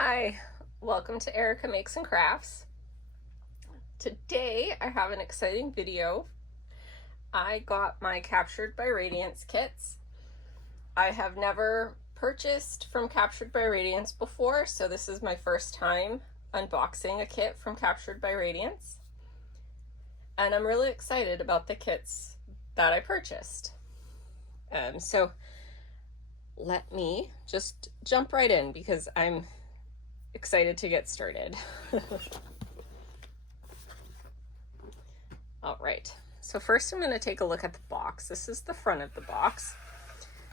Hi, welcome to Erica Makes and Crafts. Today I have an exciting video. I got my Captured by Radiance kits. I have never purchased from Captured by Radiance before, so this is my first time unboxing a kit from Captured by Radiance. And I'm really excited about the kits that I purchased. So let me just jump right in because I'm excited to get started. All right, so first I'm going to take a look at the box. This is the front of the box,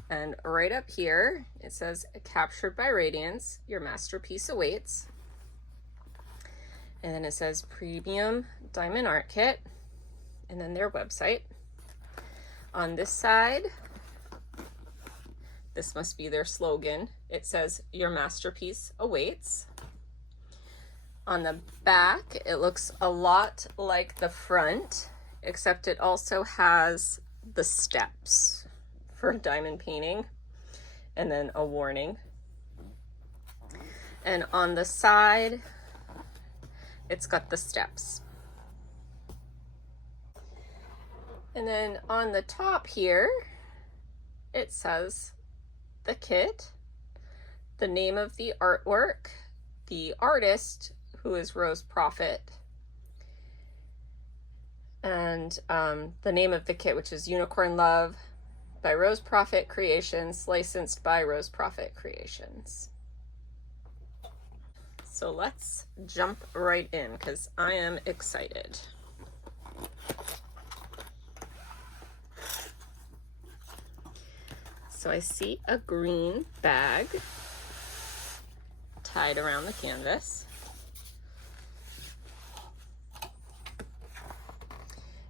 and right up here it says Captured by Radiance, your masterpiece awaits. And then it says Premium Diamond Art Kit, and then their website. On this side, this must be their slogan. It says, your masterpiece awaits. On the back, it looks a lot like the front, except it also has the steps for diamond painting, and then a warning. And on the side, it's got the steps. And then on the top here, it says the kit, the name of the artwork, the artist, who is Proffitt, and the name of the kit, which is Unicorn Love by Proffitt Creations, licensed by Proffitt Creations. So let's jump right in because I am excited. So I see a green bag tied around the canvas.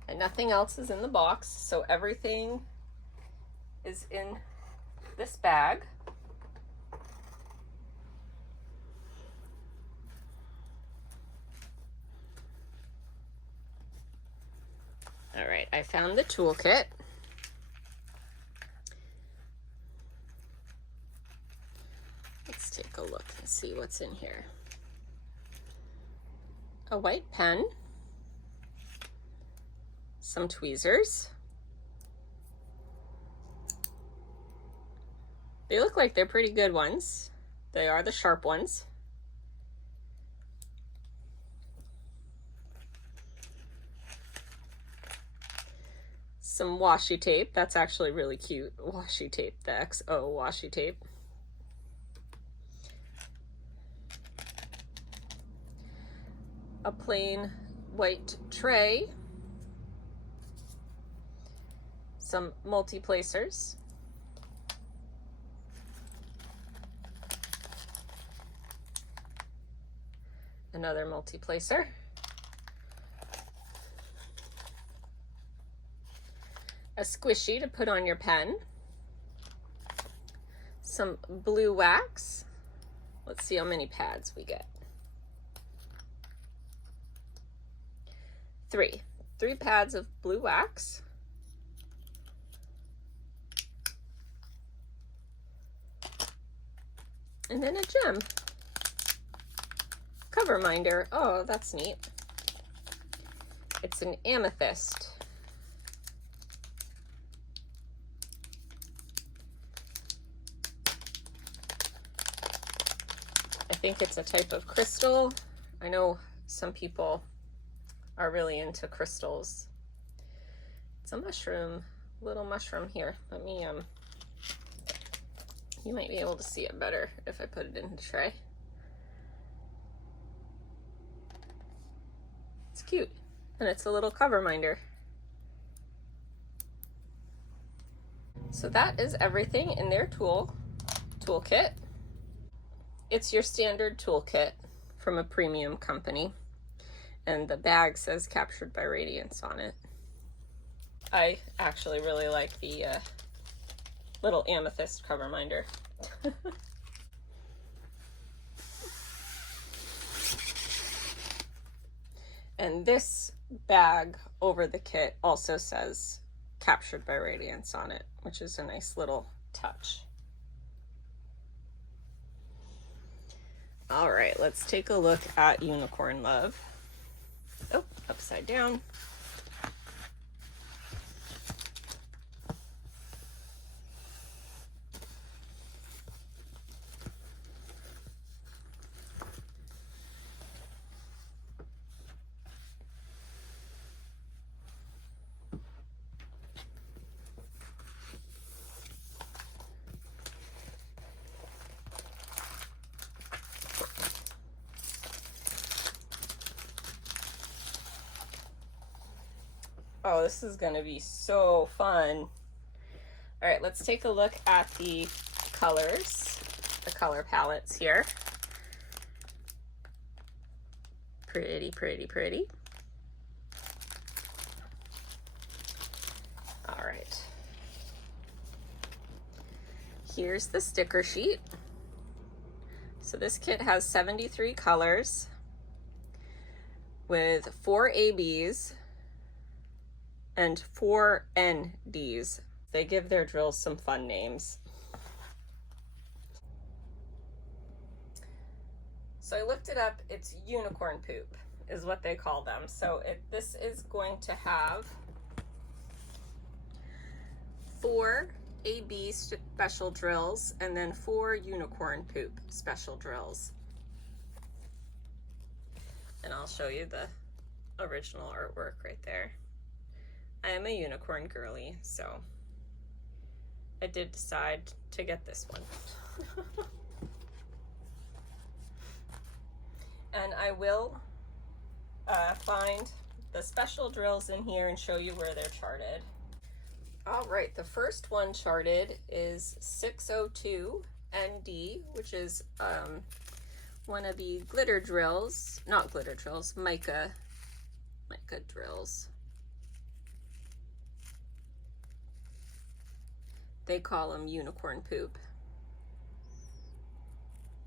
And nothing else is in the box, so everything is in this bag. All right, I found the toolkit. Let's take a look and see what's in here. A white pen, some tweezers. They look like they're pretty good ones. They are the sharp ones. Some washi tape. That's actually really cute. Washi tape, the XO washi tape. A plain white tray. Some multi-placers. Another multi-placer. A squishy to put on your pen. Some blue wax. Let's see how many pads we get. Three pads of blue wax. And then a gem. Cover minder. Oh, that's neat. It's an amethyst. I think it's a type of crystal. I know some people are really into crystals. It's a mushroom, little mushroom here. Let me, you might be able to see it better if I put it in the tray. It's cute, and it's a little cover minder. So that is everything in their toolkit. It's your standard toolkit from a premium company, and the bag says Captured by Radiance on it. I actually really like the little amethyst cover minder. And this bag over the kit also says Captured by Radiance on it, which is a nice little touch. All right, let's take a look at Unicorn Love. Oh, upside down. Oh, this is gonna be so fun. All right, let's take a look at the colors, the color palettes here. Pretty, pretty, pretty. All right. Here's the sticker sheet. So this kit has 73 colors with 4 ABs and 4 NDs. They give their drills some fun names. So I looked it up. It's unicorn poop is what they call them. So this is going to have 4 AB special drills and then 4 unicorn poop special drills. And I'll show you the original artwork right there. I am a unicorn girly, so I did decide to get this one. And I will find the special drills in here and show you where they're charted. All right, the first one charted is 602 ND, which is one of the glitter drills, not glitter drills, mica drills. They call them unicorn poop.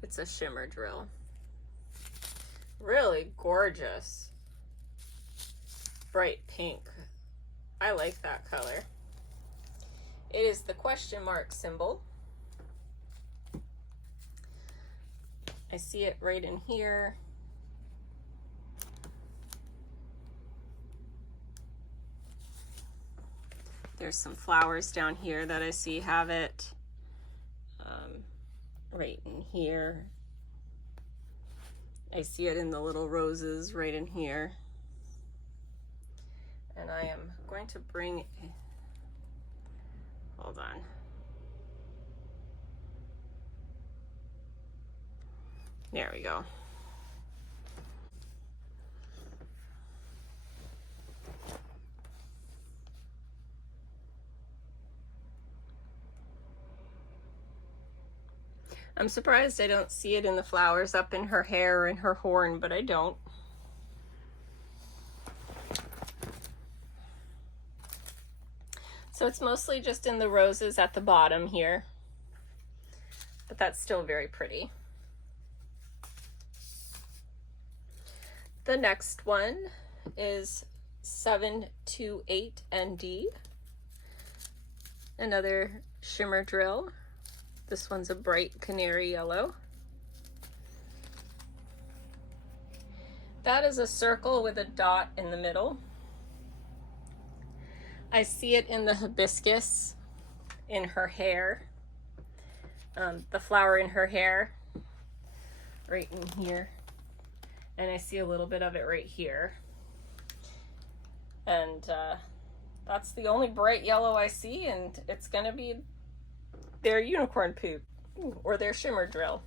It's a shimmer drill. Really gorgeous. Bright pink. I like that color. It is the question mark symbol. I see it right in here. There's some flowers down here that I see have it. Right in here. I see it in the little roses right in here. And I am going to bring, hold on. There we go. I'm surprised I don't see it in the flowers up in her hair and her horn, but I don't. So it's mostly just in the roses at the bottom here, but that's still very pretty. The next one is 728 ND, another shimmer drill. This one's a bright canary yellow. That is a circle with a dot in the middle. I see it in the hibiscus in her hair, the flower in her hair, right in here. And I see a little bit of it right here. And that's the only bright yellow I see, and it's gonna be their unicorn poop or their shimmer drill.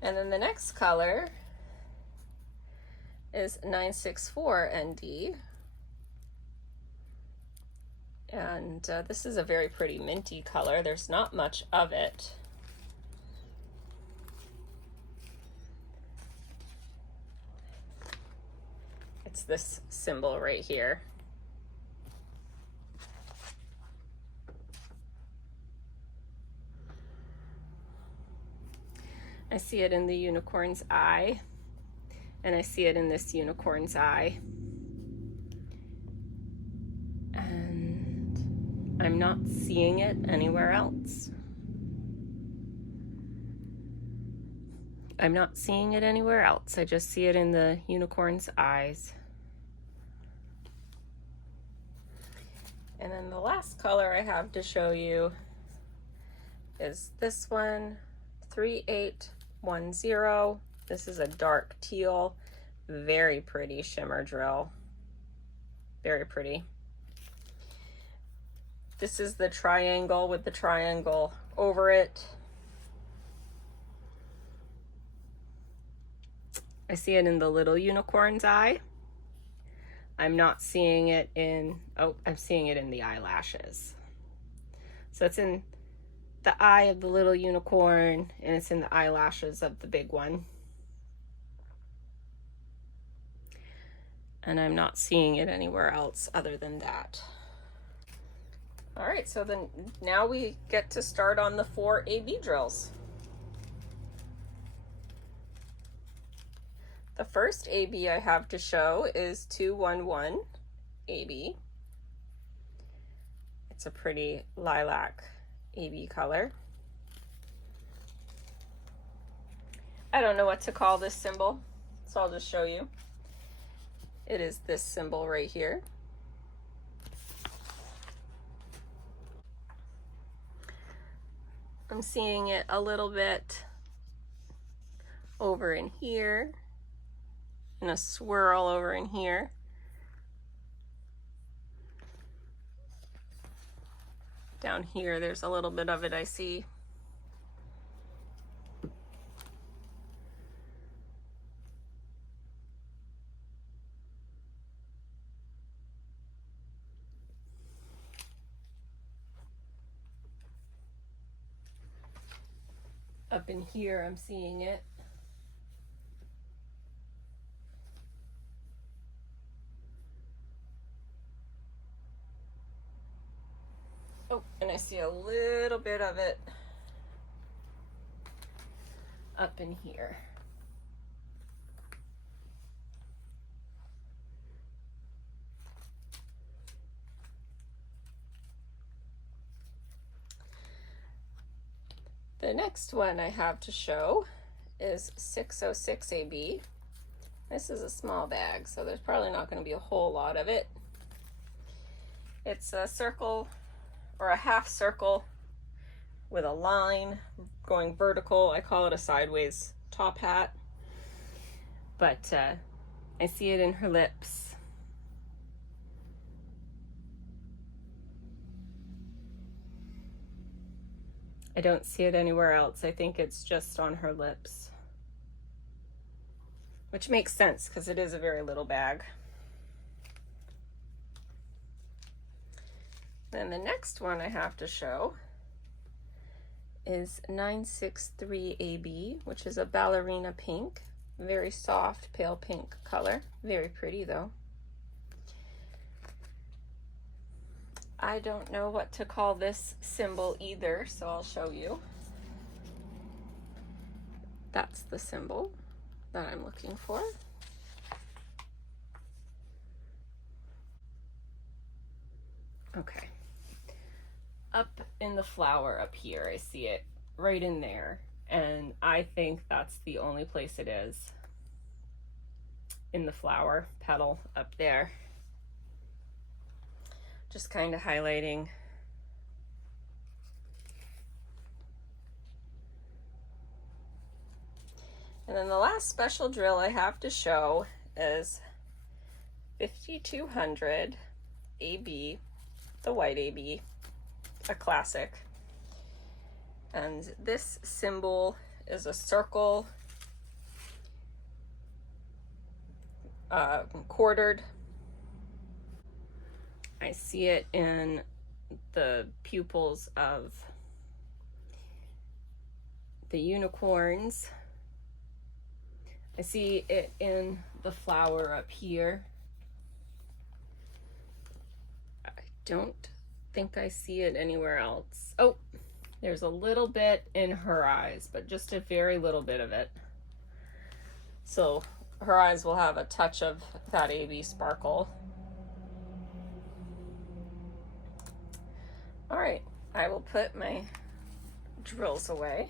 And then the next color is 964 ND. And this is a very pretty minty color. There's not much of it. It's this symbol right here. I see it in the unicorn's eye, and I see it in this unicorn's eye. And I'm not seeing it anywhere else. I'm not seeing it anywhere else. I just see it in the unicorn's eyes. And then the last color I have to show you is this one, 3810. This is a dark teal, very pretty shimmer drill. Very pretty. This is the triangle with the triangle over it. I see it in the little unicorn's eye. I'm not seeing it in, oh, I'm seeing it in the eyelashes. So it's in the eye of the little unicorn, and it's in the eyelashes of the big one. And I'm not seeing it anywhere else other than that. All right, so then now we get to start on the 4 AB drills. The first AB I have to show is 211 AB. It's a pretty lilac AB color. I don't know what to call this symbol, so I'll just show you. It is this symbol right here. I'm seeing it a little bit over in here, and a swirl over in here. Down here, there's a little bit of it I see. Up in here, I'm seeing it. Oh, and I see a little bit of it up in here. The next one I have to show is 606 AB. This is a small bag, so there's probably not going to be a whole lot of it. It's a circle or a half circle with a line going vertical. I call it a sideways top hat, but I see it in her lips. I don't see it anywhere else. I think it's just on her lips, which makes sense because it is a very little bag. Then the next one I have to show is 963 AB, which is a ballerina pink, very soft pale pink color, very pretty though. I don't know what to call this symbol either, so I'll show you. That's the symbol that I'm looking for. Okay. Up in the flower up here, I see it right in there, and I think that's the only place it is, in the flower petal up there. Just kind of highlighting. And then the last special drill I have to show is 5200 AB, the white AB, a classic. And this symbol is a circle, quartered. I see it in the pupils of the unicorns. I see it in the flower up here. I don't think I see it anywhere else. Oh, there's a little bit in her eyes, but just a very little bit of it. So her eyes will have a touch of that AB sparkle. All right, I will put my drills away.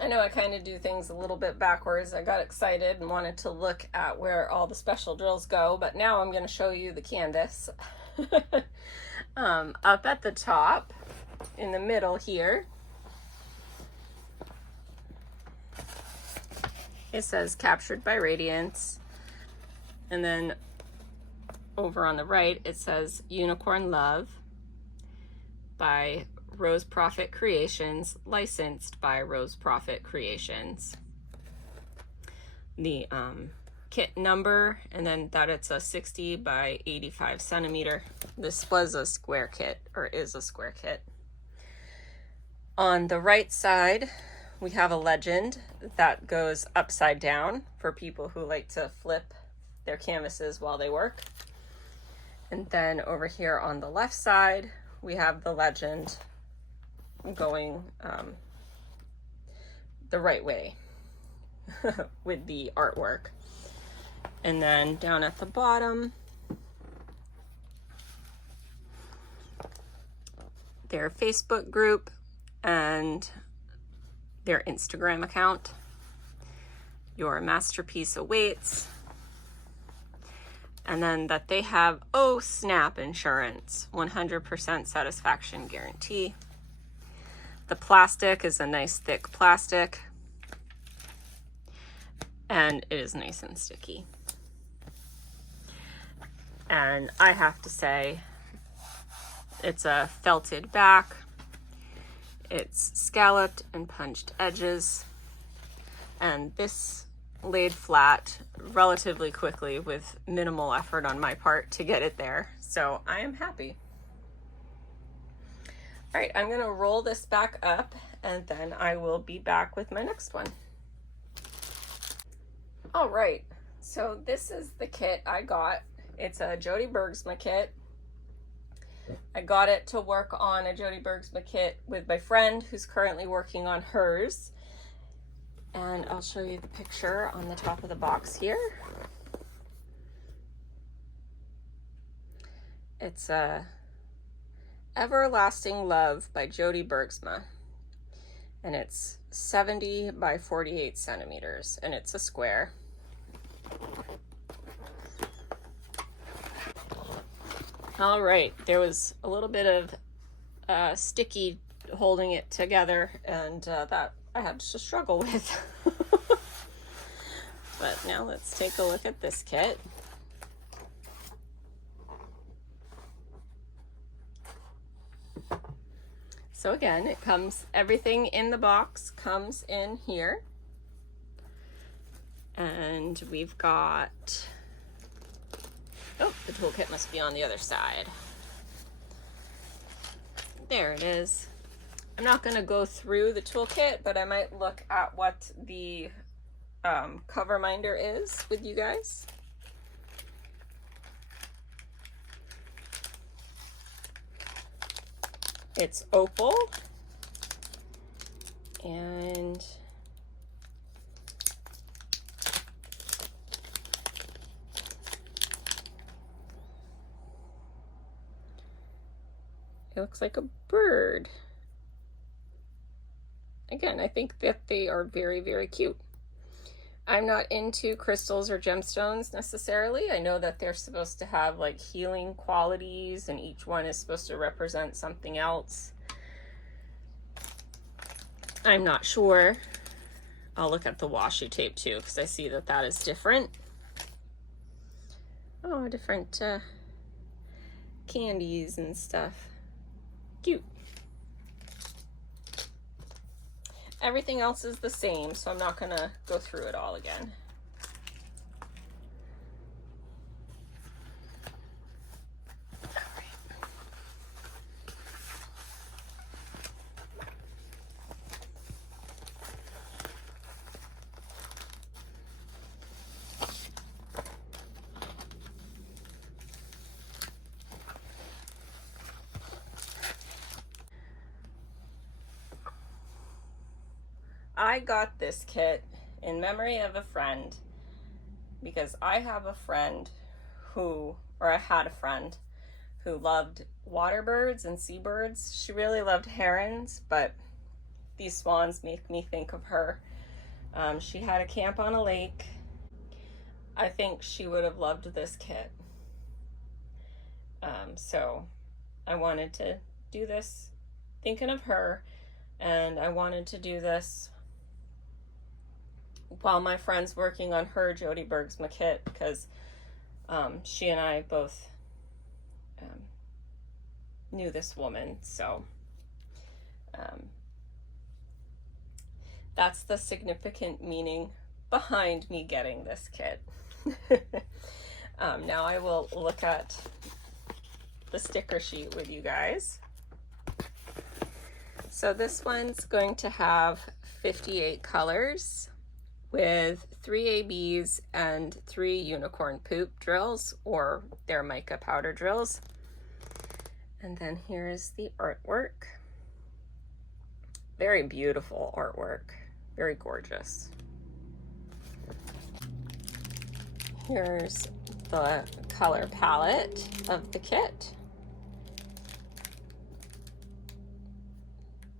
I know I kind of do things a little bit backwards. I got excited and wanted to look at where all the special drills go, but now I'm going to show you the canvas. Up at the top, in the middle here, it says Captured by Radiance, and then over on the right it says Unicorn Love by Rose Proffitt Creations, licensed by Rose Proffitt Creations. The kit number, and then that it's a 60 by 85 centimeter. This was a square kit, or is a square kit. On the right side, we have a legend that goes upside down for people who like to flip their canvases while they work. And then over here on the left side, we have the legend going the right way with the artwork. And then down at the bottom, their Facebook group and their Instagram account. Your masterpiece awaits. And then that they have, oh snap, insurance, 100% satisfaction guarantee. The plastic is a nice thick plastic, and it is nice and sticky. And I have to say, it's a felted back, it's scalloped and punched edges, and this laid flat relatively quickly with minimal effort on my part to get it there. So I am happy. All right, I'm gonna roll this back up and then I will be back with my next one. All right, so this is the kit I got. It's a Jody Bergsma kit. I got it to work on a Jody Bergsma kit with my friend who's currently working on hers. And I'll show you the picture on the top of the box here. It's a Everlasting Love by Jody Bergsma. And it's 70 by 48 centimeters, and it's a square. All right, there was a little bit of sticky holding it together, and that I had to struggle with. But now let's take a look at this kit. So again, it comes, everything in the box comes in here. And we've got, oh, the toolkit must be on the other side. There it is. I'm not going to go through the toolkit, but I might look at what the cover minder is with you guys. It's opal, and it looks like a bird. Again, I think that they are very, very cute. I'm not into crystals or gemstones necessarily. I know that they're supposed to have like healing qualities, and each one is supposed to represent something else. I'm not sure. I'll look at the washi tape too, because I see that that is different. Oh, different candies and stuff. Cute. Everything else is the same, so I'm not gonna go through it all again. I got this kit in memory of a friend, because I have a friend who, or I had a friend who loved water birds and seabirds. She really loved herons, but these swans make me think of her. She had a camp on a lake. I think she would have loved this kit. So I wanted to do this thinking of her, and I wanted to do this while my friend's working on her Jody Bergsma kit, because she and I both knew this woman. So that's the significant meaning behind me getting this kit. Now I will look at the sticker sheet with you guys. So this one's going to have 58 colors with 3 ABs and 3 unicorn poop drills, or their mica powder drills. And then here's the artwork. Very beautiful artwork, very gorgeous. Here's the color palette of the kit.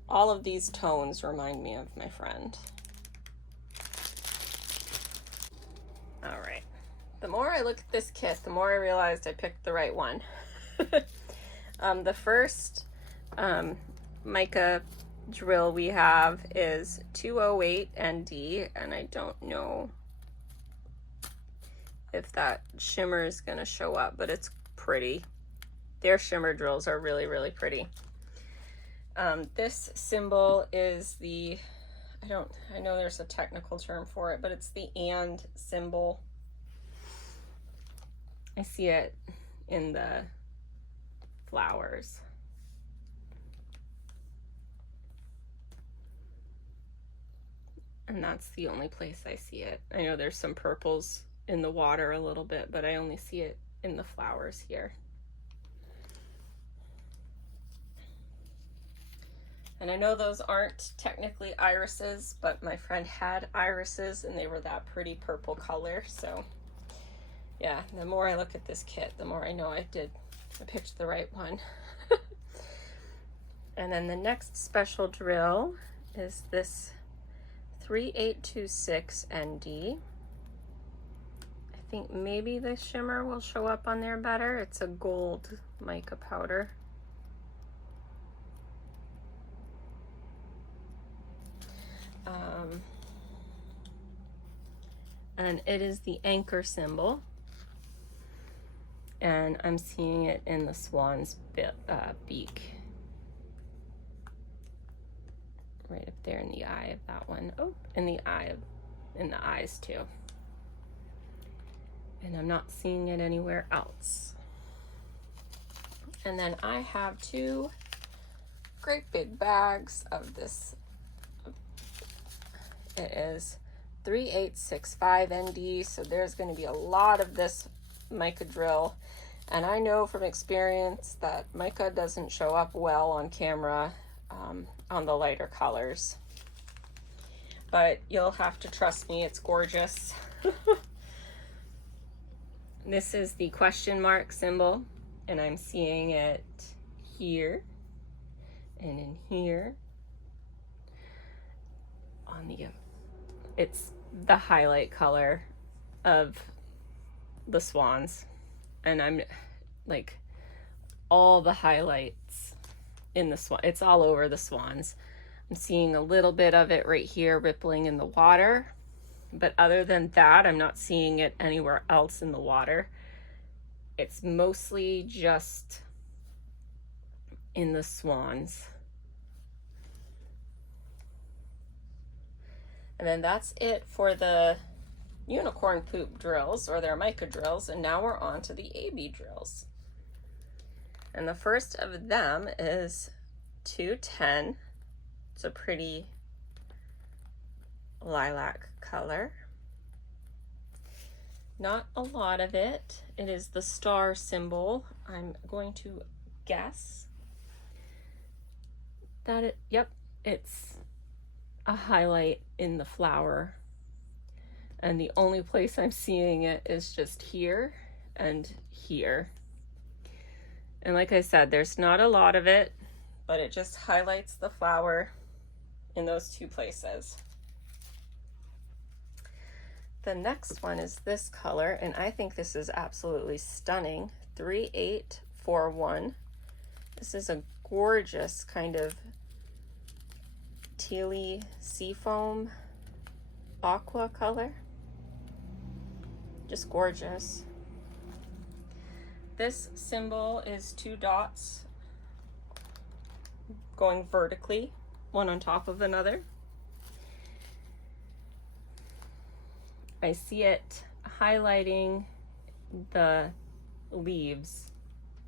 All of these tones remind me of my friend. All right. The more I look at this kit, the more I realized I picked the right one. The first mica drill we have is 208 ND, and I don't know if that shimmer is going to show up, but it's pretty. Their shimmer drills are really, really pretty. This symbol is the, I know there's a technical term for it, but it's the and symbol. I see it in the flowers. And that's the only place I see it. I know there's some purples in the water a little bit, but I only see it in the flowers here. And I know those aren't technically irises, but my friend had irises and they were that pretty purple color. So yeah, the more I look at this kit, the more I know I picked the right one. And then the next special drill is this 3826 ND. I think maybe the shimmer will show up on there better. It's a gold mica powder. And it is the anchor symbol, and I'm seeing it in the swan's beak, right up there in the eye of that one. Oh, in the eyes too. And I'm not seeing it anywhere else. And then I have 2 great big bags of this. It is 3865 ND, so there's going to be a lot of this mica drill, and I know from experience that mica doesn't show up well on camera on the lighter colors, but you'll have to trust me, it's gorgeous. This is the question mark symbol, and I'm seeing it here and in here on the it's the highlight color of the swans, and I'm like all the highlights in the swan, it's all over the swans. I'm seeing a little bit of it right here rippling in the water, but other than that, I'm not seeing it anywhere else in the water. It's mostly just in the swans. And then that's it for the unicorn poop drills, or their mica drills, and now we're on to the AB drills. And the first of them is 210. It's a pretty lilac color. Not a lot of it. It is the star symbol. I'm going to guess that it's a highlight in the flower, and the only place I'm seeing it is just here and here. And like I said, there's not a lot of it, but it just highlights the flower in those two places. The next one is this color, and I think this is absolutely stunning. 3841. This is a gorgeous kind of tealy seafoam aqua color. Just gorgeous. This symbol is 2 dots going vertically, one on top of another. I see it highlighting the leaves.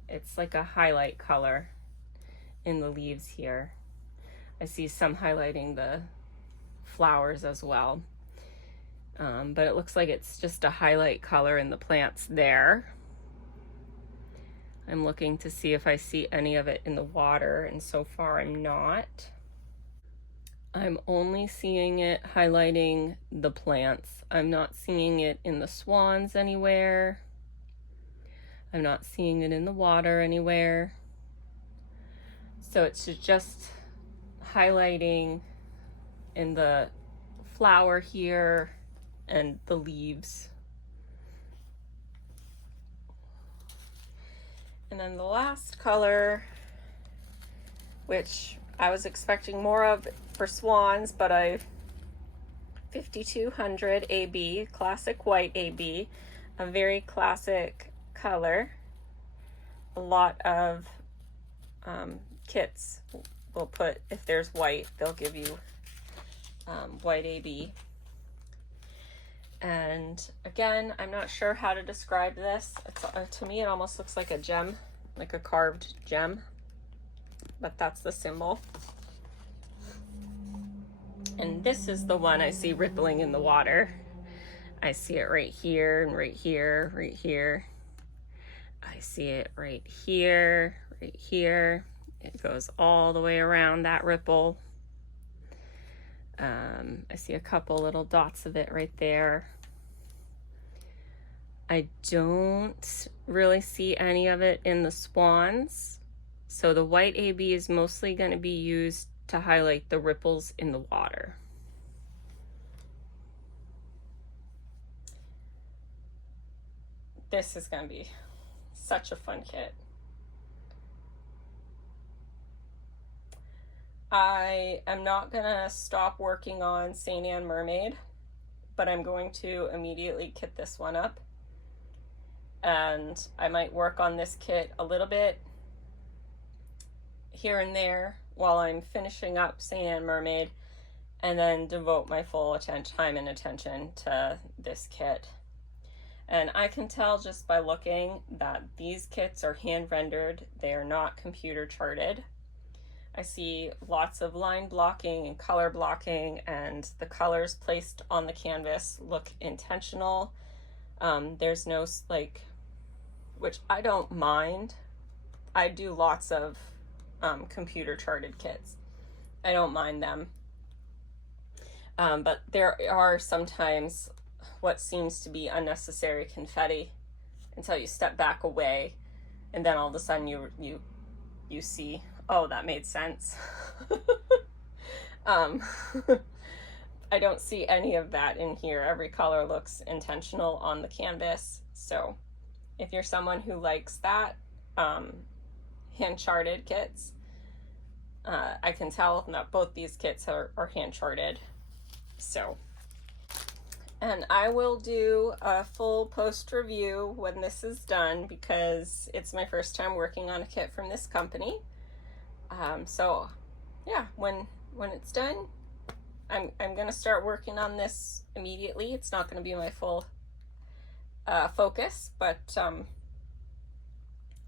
It's like a highlight color in the leaves here. I see some highlighting the flowers as well. But it looks like it's just a highlight color in the plants there. I'm looking to see if I see any of it in the water, and so far I'm not. I'm only seeing it highlighting the plants. I'm not seeing it in the swans anywhere. I'm not seeing it in the water anywhere. So it's just highlighting in the flower here and the leaves. And then the last color, which I was expecting more of for swans, but 5200 AB, classic white AB, a very classic color. A lot of kits will put, if there's white, they'll give you white AB. And again, I'm not sure how to describe this. To me, it almost looks like a gem, like a carved gem, but that's the symbol. And this is the one I see rippling in the water. I see it right here and right here, right here. I see it right here, right here. It goes all the way around that ripple. I see a couple little dots of it right there. I don't really see any of it in the swans. So the white AB is mostly going to be used to highlight the ripples in the water. This is going to be such a fun kit. I am not going to stop working on St. Anne Mermaid, but I'm going to immediately kit this one up. And I might work on this kit a little bit here and there while I'm finishing up St. Anne Mermaid, and then devote my full time and attention to this kit. And I can tell just by looking that these kits are hand rendered. They are not computer charted. I see lots of line blocking and color blocking, and the colors placed on the canvas look intentional. There's no which I don't mind. I do lots of computer charted kits. I don't mind them. But there are sometimes what seems to be unnecessary confetti until you step back away, and then all of a sudden you see, oh, that made sense. I don't see any of that in here. Every color looks intentional on the canvas. So if you're someone who likes that, hand charted kits, I can tell that both these kits are hand charted. So, and I will do a full post review when this is done, because it's my first time working on a kit from this company. So yeah, when it's done, I'm gonna start working on this immediately. It's not gonna be my full focus, but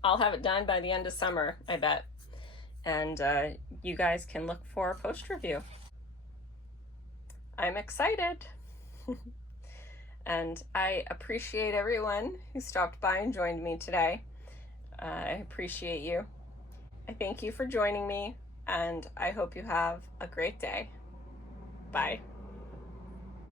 I'll have it done by the end of summer, I bet. And you guys can look for a post review. I'm excited. And I appreciate everyone who stopped by and joined me today. I appreciate you. I thank you for joining me, and I hope you have a great day. Bye.